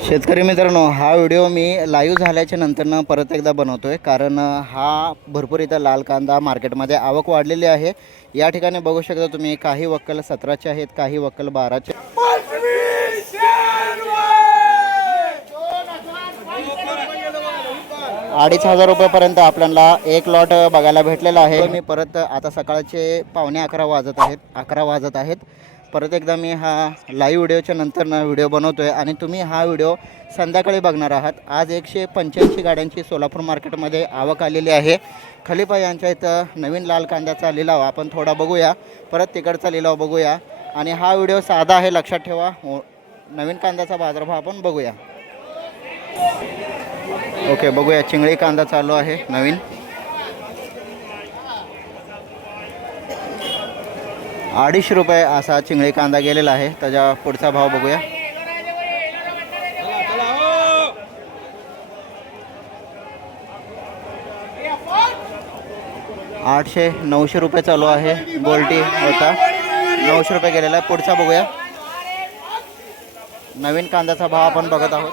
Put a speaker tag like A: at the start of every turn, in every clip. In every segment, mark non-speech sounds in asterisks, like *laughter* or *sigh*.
A: शेतकरी मित्रांनो हा व्हिडिओ मी लाईव्ह झाल्याच्या नंतरनं परत एकदा बनवतो आहे कारण हा भरपूर इथं लाल कांदा मार्केटमध्ये आवक वाढलेली आहे. या ठिकाणी बघू शकता तुम्ही काही वक्कल सतराचे आहेत काही वक्कल बाराचे. अडीच हजार रुपयापर्यंत आपल्याला एक लॉट बघायला भेटलेला आहे. मी परत आता सकाळचे पावणे अकरा वाजत आहेत अकरा वाजत आहेत. परत एकदा मी हा लाईव्ह व्हिडिओच्या नंतर ना व्हिडिओ बनवतो आहे आणि तुम्ही हा व्हिडिओ संध्याकाळी बघणार आहात. आज एकशे पंच्याऐंशी गाड्यांची सोलापूर मार्केटमध्ये आवक आलेली आहे. खलिफा यांच्या इथं नवीन लाल कांद्याचा लिलाव आपण थोडा बघूया. परत तिकडचा लिलाव बघूया. आणि हा व्हिडिओ साधा आहे लक्षात ठेवा. हो, नवीन कांद्याचा बाजारभाव आपण बघूया. ओके बघूया. चिंगळी कांदा चालू आहे नवीन. अडीचशे रुपये असा चिंगळी कांदा गेलेला आहे. त्याच्या पुढचा भाव बघूया. आठशे नऊशे रुपये चालू आहे. गोल्टी होता. नऊशे रुपये गेलेला आहे. पुढचा बघूया. नवीन कांद्याचा भाव आपण बघत आहोत.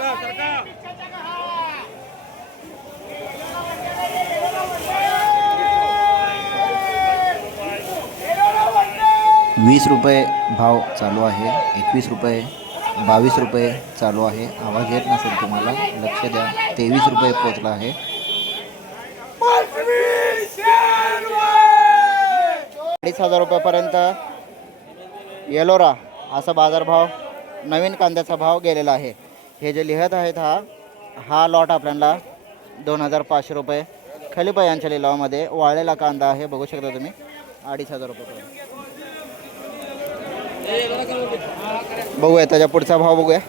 A: वीस रुपये भाव चालू आहे एकवीस रुपये बावीस रुपये चालू आहे. आवाज येत नसेल तुम्हाला लक्ष द्या. तेवीस रुपये पोचला आहे. अडीच हजार रुपयापर्यंत येलोरा असा बाजारभाव नवीन कांद्याचा भाव गेलेला आहे. हे जे लिहत आहेत हा हा लॉट आपल्याला दोन हजार पाचशे रुपये खलिपा यांच्या लिलावामध्ये वाळलेला कांदा आहे. बघू शकता तुम्ही अडीच हजार रुपयापर्यंत बघूया त्याच्या पुढचा भाव बघूया.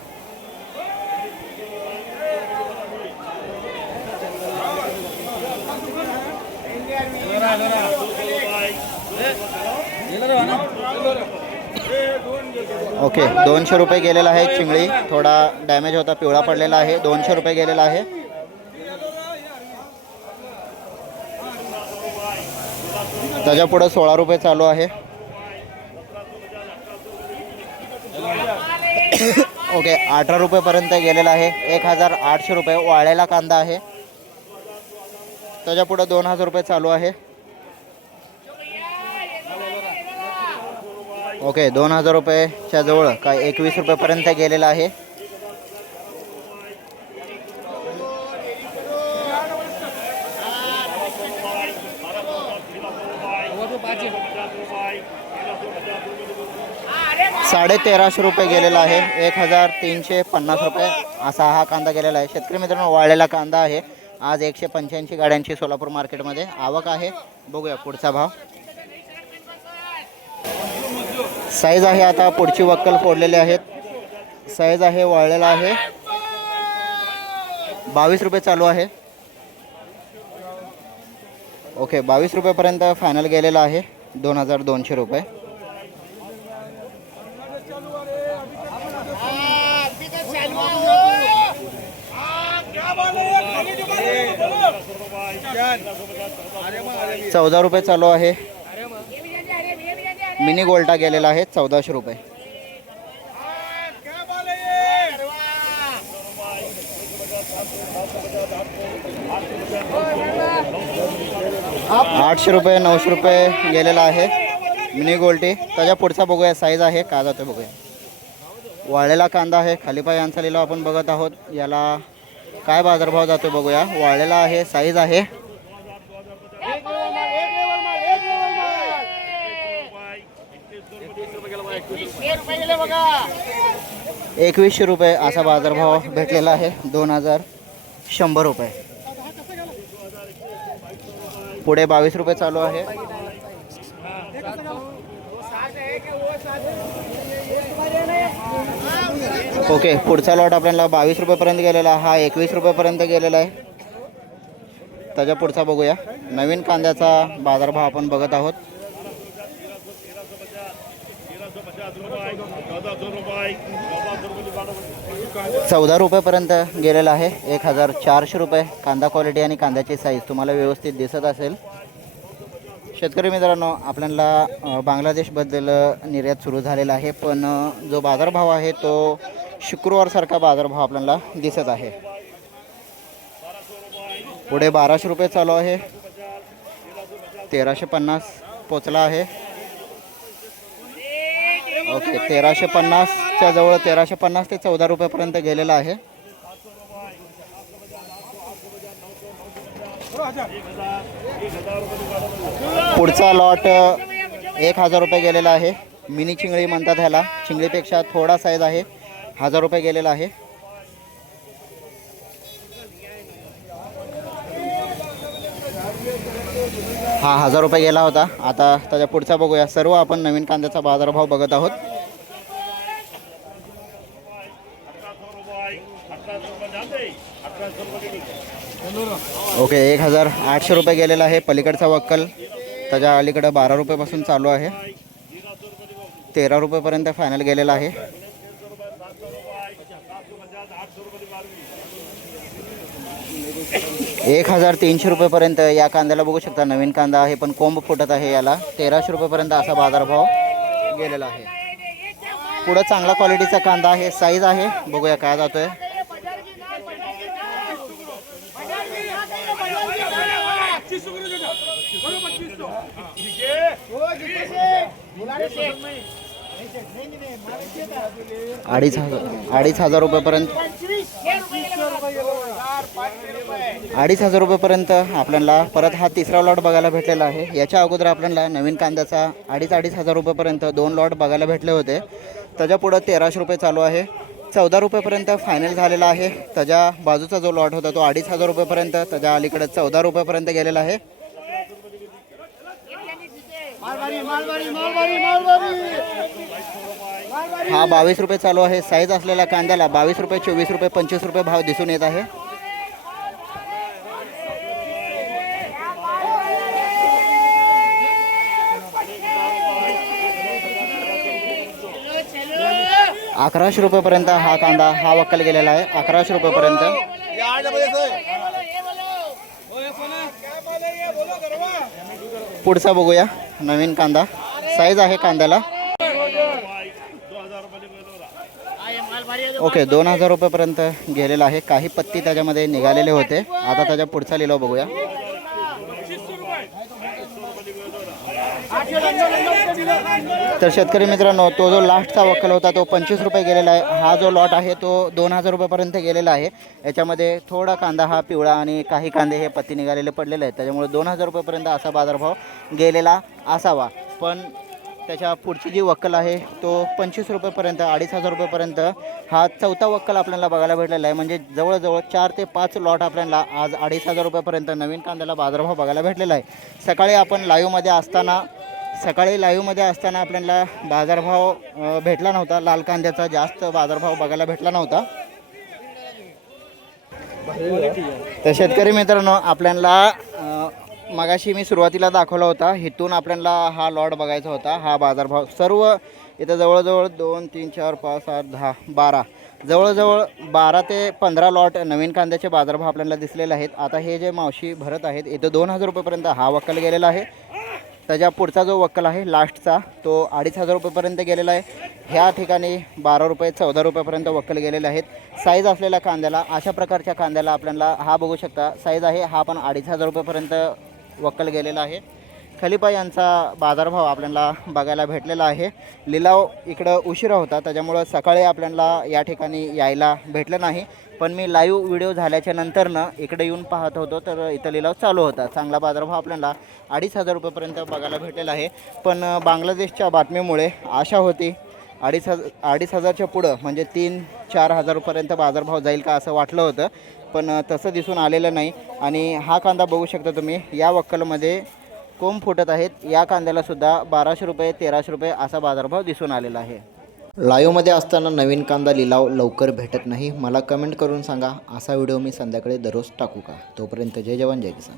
A: ओके दोनशे रुपये गेलेला आहे चिंगळी. थोडा डॅमेज होता पिवळा पडलेला आहे. दोनशे रुपये गेलेला आहे. त्याच्या पुढं सोळा रुपये चालू आहे. *laughs* ओके अठरा रुपयेपर्यंत गेलेला आहे. एक हजार आठशे रुपये वाळ्याला कांदा आहे. त्याच्या पुढं दोन हजार रुपये चालू आहे. ओके दोन हजार रुपयेच्या जवळ काय एकवीस रुपयेपर्यंत गेलेला आहे. साडे तेराशे रुपये गेलेला आहे. एक हजार तीनशे पन्नास रुपये असा हा कांदा गेलेला आहे. शेतकरी मित्रांनो वाळलेला कांदा आहे. आज एकशे पंच्याऐंशी गाड्यांची सोलापूर मार्केटमध्ये आवक आहे. बघूया पुढचा भाव. साईज आहे आता पुढची वक्कल फोडलेली आहेत. साईज आहे वाळलेला आहे. बावीस रुपये चालू आहे. ओके बावीस रुपयेपर्यंत फायनल गेलेला आहे. दोन हजार दोनशे रुपये. चौदा रुपये चालू आहे. मिनी गोल्टा गेलेला आहे चौदाशे रुपये. आठशे रुपये नऊशे रुपये गेलेला आहे. मिनी गोल्टी. त्याच्या पुढचा बघूया साईज आहे का जातो बघूया. वाळलेला कांदा आहे खालीपाय यांचा लिलाव आपण बघत आहोत. याला काय बाजारभाव जातो बघूया. वाळलेला आहे साईज आहे. एकवीसशे रुपये असा बाजारभाव भेटलेला आहे. दोन हजार शंभर रुपये. पुढे बावीस रुपये चालू आहे. ओके पुढचा लॉट आपल्याला बावीस रुपयेपर्यंत गेलेला हा एकवीस रुपयेपर्यंत गेलेला आहे. त्याच्या पुढचा बघूया. नवीन कांद्याचा बाजारभाव आपण बघत आहोत. चौदा रुपयेपर्यंत गेलेला आहे. एक हजार चारशे रुपये कांदा क्वालिटी आणि कांद्याची साईज तुम्हाला व्यवस्थित दिसत असेल. शेतकरी मित्रांनो आपल्याला बांगलादेशबद्दल निर्यात सुरू झालेला आहे पण जो बाजारभाव आहे तो शुक्रवारसारखा बाजारभाव आपल्याला दिसत आहे. पुढे बाराशे रुपये चालू आहे. तेराशे पन्नास पोचला आहे. ओके तेराशे पन्नासच्या जवळ तेराशे पन्नास ते चौदा रुपयापर्यंत गेलेला आहे. पुढचा लॉट एक हजार रुपये गेलेला आहे. मिनी चिंगळी म्हणतात ह्याला. चिंगळीपेक्षा थोडा साईज आहे. हजार रुपये गेलेला आहे. हा हजार रुपये गेला होता. आता त्याच्या पुढचा बघूया. सर्व आपण नवीन कांद्याचा बाजारभाव बघत आहोत. ओके एक हजार आठशे रुपये गेलेला आहे पलीकडचा वक्कल. त्याच्या अलीकडं बारा रुपयेपासून चालू आहे. तेरा रुपयेपर्यंत फायनल गेलेला आहे. एक हजार तीनशे रुपयेपर्यंत या कांद्याला बघू शकता नवीन कांदा आहे पण कोंब फुटत आहे याला. तेराशे रुपयेपर्यंत असा बाजारभाव गेलेला आहे. पुढं चांगला क्वालिटीचा कांदा आहे साईज आहे. बघूया काय जातोय. अडीच हजार अडीच हजार रुपयापर्यंत. अडीच हजार रुपयेपर्यंत आपल्याला परत हा तिसरा लॉट बघायला भेटलेला आहे. याच्या अगोदर आपल्याला नवीन कांद्याचा अडीच अडीच हजार रुपयापर्यंत दोन लॉट बघायला भेटले होते. त्याच्या पुढं तेराशे रुपये चालू आहे. चौदा रुपयेपर्यंत फायनल झालेला आहे. त्याच्या बाजूचा जो लॉट होता तो अडीच हजार रुपयेपर्यंत त्याच्या अलीकडे चौदा रुपयेपर्यंत गेलेला आहे. हा बावीस रुपये चालू आहे. साईज असलेल्या कांद्याला बावीस रुपये चोवीस रुपये पंचवीस रुपये भाव दिसून येत आहे. अकराशे रुपयेपर्यंत हा कांदा हा वक्कल गेलेला आहे. अकराशे रुपयेपर्यंत. पुढचा बघूया. नवीन कांदा. साईज आहे कांद्याला. ओके दोन हजार रुपयेपर्यंत गेलेला आहे. काही पत्ती त्याच्यामध्ये निघालेले होते. आता त्याच्या पुढचा लिलाव बघूया. तर शेतकरी मित्रांनो तो जो लास्टचा वक्कल होता तो पंचवीस रुपये गेलेला आहे. हा जो लॉट आहे तो दोन हजार रुपयापर्यंत गेलेला आहे. याच्यामध्ये थोडा कांदा हा पिवळा आणि काही कांदे हे पत्ती निघालेले पडलेले आहेत. त्याच्यामुळे दोन हजार रुपयेपर्यंत असा बाजारभाव गेलेला असावा. पण त्याच्या पुढची जी वक्कल आहे तो पंचवीस रुपयेपर्यंत अडीच हजार रुपयेपर्यंत हा चौथा वक्कल आपल्याला बघायला भेटलेला आहे. म्हणजे जवळजवळ चार ते पाच लॉट आपल्याला आज अडीच हजार रुपयेपर्यंत नवीन कांद्याला बाजारभाव बघायला भेटलेला आहे. सकाळी आपण लाईव्हमध्ये असताना सकाळी लाईव्हमध्ये असताना आपल्याला बाजारभाव भेटला नव्हता. लाल कांद्याचा जास्त बाजारभाव बघायला भेटला नव्हता. तर शेतकरी मित्रांनो आपल्याला मगाशी मी सुरुवातीला दाखवला होता इथून आपल्याला हा लॉट बघायचा होता हा बाजारभाव. सर्व इथं जवळजवळ दोन तीन चार पाच आठ दहा बारा. जवळजवळ बारा ते पंधरा लॉट नवीन कांद्याचे बाजारभाव आपल्याला दिसलेले आहेत. आता हे जे मावशी भरत आहेत इथं दोन हजार रुपयेपर्यंत हा वक्कल गेलेला आहे. त्याच्या पुढचा जो वक्कल आहे लास्टचा तो अडीच हजार रुपयेपर्यंत गेलेला आहे. ह्या ठिकाणी बारा रुपये चौदा रुपयापर्यंत वक्कल गेलेले आहेत. साईज असलेल्या कांद्याला अशा प्रकारच्या कांद्याला आपल्याला हा बघू शकता. साईज आहे हा पण अडीच हजार रुपयेपर्यंत वक्कल गेलेला आहे. खलिपा यांचा बाजारभाव आपल्याला बघायला भेटलेला आहे. लिलाव इकडं उशिरा होता त्याच्यामुळं सकाळी आपल्याला या ठिकाणी यायला भेटलं नाही. पण मी लाईव्ह व्हिडिओ झाल्याच्या नंतरनं इकडे येऊन पाहत होतो तर इथं लिलाव चालू होता. चांगला बाजारभाव आपल्याला अडीच हजार रुपयेपर्यंत बघायला भेटलेला आहे. पण बांगलादेशच्या बातमीमुळे आशा होती अडीच हज अडीच हजारच्या पुढं म्हणजे तीन चार हजारपर्यंत बाजारभाव जाईल का असं वाटलं होतं. पण तसं दिसून आलेलं नाही. आणि हा कांदा बघू शकता तुम्ही या वक्कलमध्ये कोंब फुटत आहेत. या कांद्यालासुद्धा बाराशे रुपये तेराशे रुपये असा बाजारभाव दिसून आलेला आहे. लाईव्हमध्ये असताना नवीन कांदा लिलाव लवकर भेटत नाही. मला कमेंट करून सांगा. असा व्हिडिओ मी संध्याकाळी दररोज टाकू का? तोपर्यंत जय जवान जय किसान.